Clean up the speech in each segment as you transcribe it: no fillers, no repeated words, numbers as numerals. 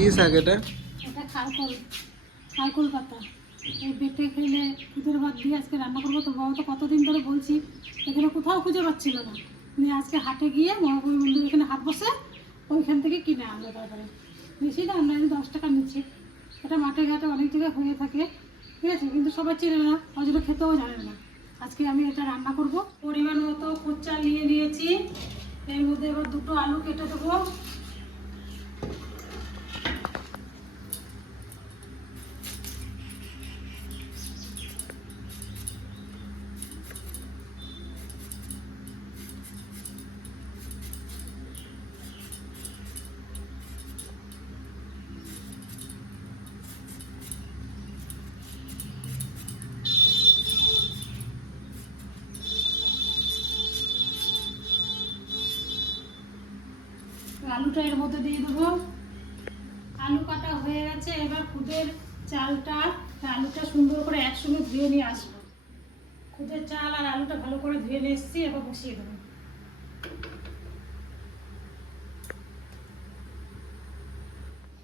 কি শাক এটা? এটা খারকোল পাতা। এই বেটে খেলে খুদের ভাত দিয়ে আজকে রান্না করবো। তো বাবা তো কতদিন ধরে বলছি, এখানে কোথাও খুঁজে পাচ্ছিল না। নিয়ে আজকে হাটে গিয়ে মহাবীর মন্দির এখানে হাট বসে, ওইখান থেকে কিনে আনলো। তারপরে বেশি না, আমরা 10 টাকা নিচ্ছি। এটা মাঠে ঘাটে অনেক জায়গায় হয়ে থাকে, ঠিক আছে, কিন্তু সবাই চেনে না, ওই জন্য খেতেও জানে না। আজকে আমি এটা রান্না করব। পরিমাণ মতো কুচ চাল নিয়ে নিয়েছি। এর মধ্যে এবার 2টো আলু কেটে দেবো। আলুটা এর মধ্যে দিয়ে দেবো। আলু কাটা হয়ে গেছে। এবার খুদের চালটা আলুটা সুন্দর করে একসঙ্গে ধুয়ে নিয়ে আসবো। খুদের চাল আর আলুটা ভালো করে ধুয়ে নিয়ে এসেছি, এবার বসিয়ে দেবো।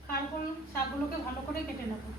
খারকোল শাকগুলোকে ভালো করে কেটে নেবো।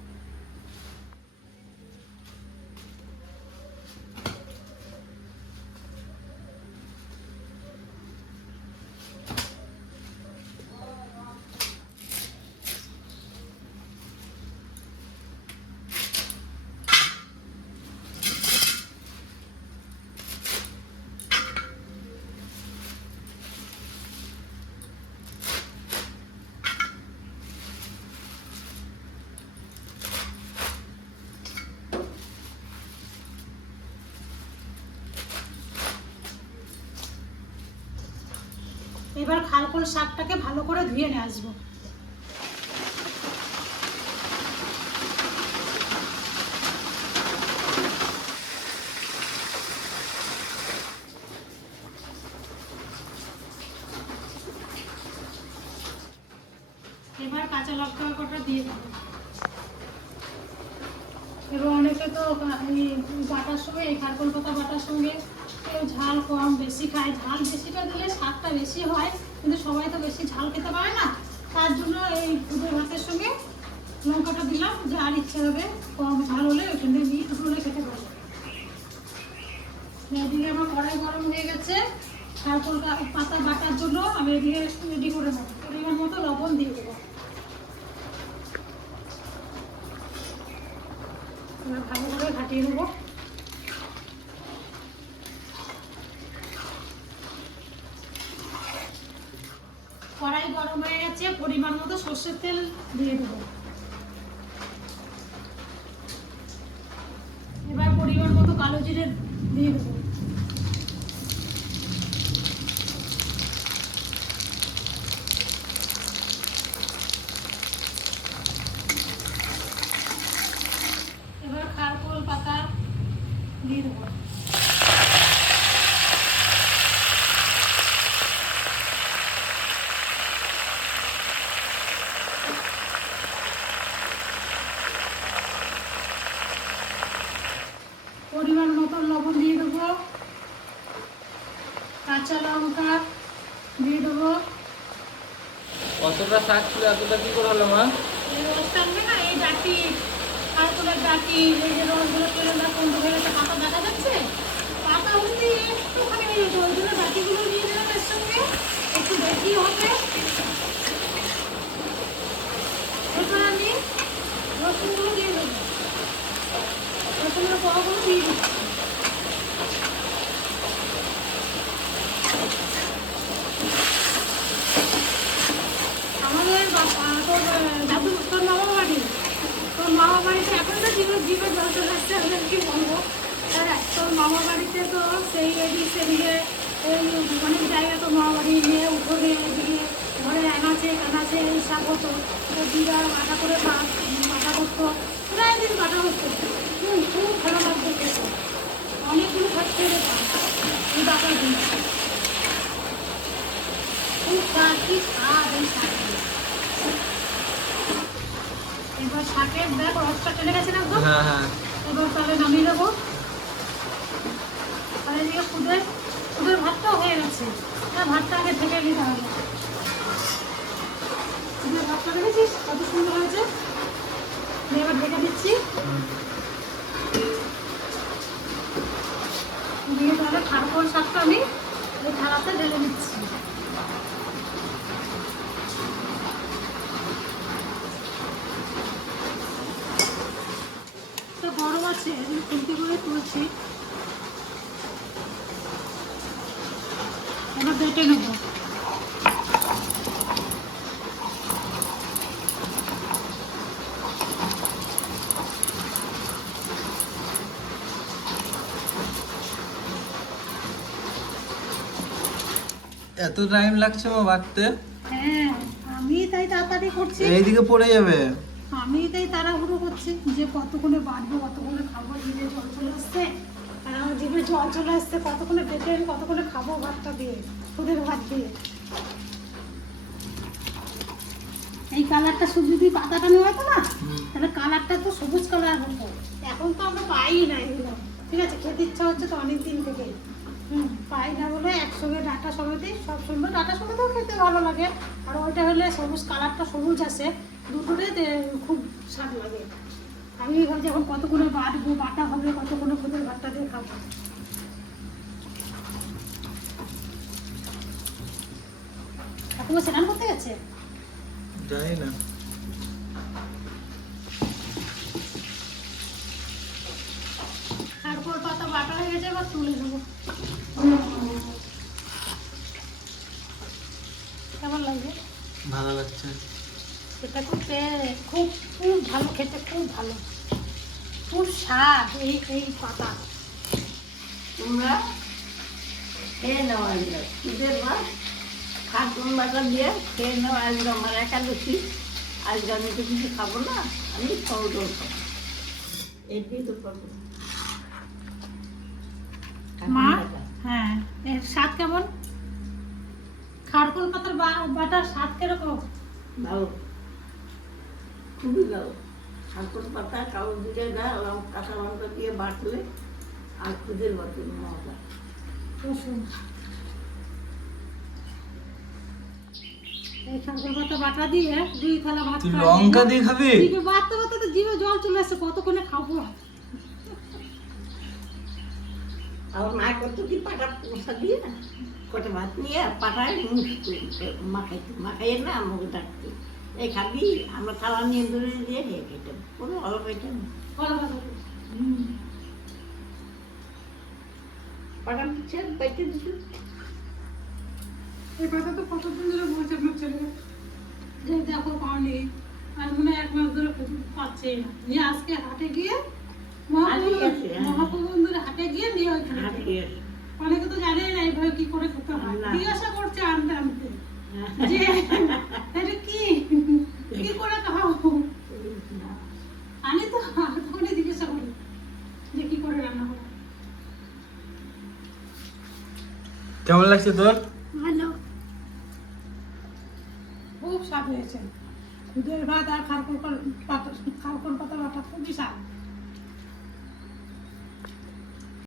এবার খারকোল শাকটাকে ভালো করে ধুয়ে নিয়ে আসবো। এবার কাঁচা লঙ্কা কটা দিয়ে দেবো। এবার অনেকে তো বাটার সঙ্গে, এই খারকোল পাতা বাটার সঙ্গে কেউ ঝাল কম বেশি খায়। ঝাল বেশিটা দিলে স্বাদটা বেশি হয়, কিন্তু সবাই তো বেশি ঝাল খেতে পারে না। তার জন্য এই খুদের ভাতের সঙ্গে লঙ্কাটা দিলাম। যার ইচ্ছে হবে কম ঝাল হলে ওইখান থেকে নিয়ে হলে খেতে পারবে। এদিকে আমার কড়াই গরম হয়ে গেছে। খারকোল পাতা বাটার জন্য আমি এদিকে রেডি করে নেবো। পরিমাণ মতো লবণ দিয়ে দেবো। ভালো করে ঘাটিয়ে নেবো। কড়াই গরম হয়ে গেছে। পরিমাণ মতো সর্ষের তেল দিয়ে দেবো। এবার পরিমাণ মতো কালো জিরে দিয়ে দেবো। এবার খারকোল পাতা দিয়ে দেবো। পরিমাণ মতো লবণ দিয়ে দেবো। কাঁচা লঙ্কা দিয়ে দেবো। কতটা শাক ছিল, এতটা কি করে হলো মা? এই রসটা আনবে না, এই ডাটি খারকোলের ডাটি, এই যে রসগুলো পেলে না কোন ধরে পাতা দেখা যাচ্ছে, পাতা হলে একটুখানি হয়ে যেত। ওই জন্য ডাটিগুলো নিয়ে দিলাম এর সঙ্গে, একটু বেশি হবে। এবার আমি রসুনগুলো দিয়ে দেবো। রসুনের কোয়াগুলো দিয়ে দিচ্ছি। আমাদের তোর মামা বাড়ি, তোর মামা বাড়িতে এখন তো জীবন জল চলে আসছে, আমি কি বলবো। হ্যাঁ, তোর মামা বাড়িতে তো সেই এদিক সেদিকে অনেক জায়গা, তোর মামা বাড়ি নিয়ে উঠোনে এদিকে ঘরে আনাচে কানাচে এই শাক হতো। তো দিদা বাটা করে বাটা করতো, প্রায় দিন বাটা হতো। খুব ভালো লাগতো খেতে। অনেকগুলো ভাত খেয়ে যেতাম এই বাটার দিন। খুব কি স্বাদ এই শাক। এবার শাকের দেখ রসটা চলে গেছে না একদম। এবার তাহলে নামিয়ে দেবো। আর এদিকে খুদের ভাতটাও হয়ে গেছে। ভাতটা আগে ঢেকে নিতে হবে। খুদের ভাতটা কালারটা দেখেছিস কত সুন্দর হয়েছে। আমি এবার ঢেকে দিচ্ছি, দিয়ে তাহলে খারকোল শাকটা আমি এই থালাতে ঢেলে দিচ্ছি। তো গরম আছে, খুন্তি করে তুলছি, এবার বেটে নেবো। এত টাইম লাগছে মা বাটতে? হ্যাঁ, আমি তাই তাড়াতাড়ি করছি, এইদিকে পড়ে যাবে। আমি তাই তাড়াহুড়ো করছি যে কতক্ষণে বাটবো, কতক্ষণে খাবো। জিভে জল চলে আসছে, আর আমার জিভে জল চলে আসছে, কতক্ষণে বেটে আমি কতক্ষণে খাবো ভাতটা দিয়ে, খুদের ভাত দিয়ে। এই কালারটা শুধু যদি পাতাটা নেওয়া হতো না, তাহলে কালারটা তো সবুজ কালার হতো। এখন তো আমরা পাই না এগুলো, ঠিক আছে, খেতে ইচ্ছা হচ্ছে তো অনেক দিন থেকে, পাই না বলে একসঙ্গে ডাটা সমেতেই, সব সময় ডাটা সমেতেও খেতে ভালো লাগে। আর ওইটা হলে সবুজ কালারটা সবুজ আসে, দুটোরে খুব স্বাদ লাগে। আমি ভাবছি এখন কতক্ষণে বাটবো, বাটা হবে, কতক্ষণে খুদের ভাতটা দিয়ে খাবো। ঠাকুমা স্নান করতে গেছে? জানি না। খারকোল পাতা বাটা হয়ে গেছে, এবার তুলে নেবো। কেমন লাগছে? ভালো লাগছে। এটা খুব খুব খুব ভালো খেতে, খুব ভালো, খুব স্বাদ এই পাতা। তোমরা খেয়ে নাও আজকে ঈদের ভাত খাটুন বাটা দিয়ে খেয়ে নাও। আজকে আমার একাদশী, আজকে আমি তো কিছু খাবো না, আমি ফল টল খাবো, এটাই তো খাবো। মা, হ্যাঁ, এর স্বাদ কেমন? খারকোল পাতার বাটার স্বাদ কিরকম? ভালো, খুবই ভালো। খাটুন পাতা, কালো জিরে গা, কাঁচা লঙ্কা দিয়ে বাটলে আর খুদের বাটলে মজা। রসুন, এই খারকোল পাতা বাটা দিয়ে 2 থালা ভাত তুই খাই। লঙ্কা দিয়ে খাবি? জিভে বাটতে বাটতে তো জিভে জল চলে আসছে, কতক্ষণে খাবো। আর মা করতো কি পাটা পোষা দিয়ে কটা ভাত নিয়ে পাটায় মাখাইয়ে না আমাকে ডাকতো, এই খাবি? আমরা থালা নিয়ে দূরে দিয়ে খেতাম, কোনো অল্প খেতাম ভালো ভালো। পাটা দিচ্ছে বাইতে দিচ্ছে। এই কথা তো কতদিন ধরে বলছে আপনার ছেলে, যে দেখো পাওনি, আর মনে হয় 1 মাস ধরে পাচ্ছে না। নিয়ে আজকে হাটে গিয়ে আজকে গেছে, হ্যাঁ। মহাপ্রবন্ধের হাটে গিয়ে নিয়ে ওইখানে হাত খেলো। দিয়ে অনেকে তো জানেই না এইভাবে কি করে খেতে হয়, না। জিজ্ঞাসা করছে আনতে আনতে যে এটা কি কি করে খাবো। আমি তো তখনই জিজ্ঞাসা করি যে কি করে রান্না করো। কেমন লাগছে তোর? ভালো, খুব স্বাদ হয়েছে। খুদের ভাত আর খারকোল পাতা বাটা খুবই স্বাদ।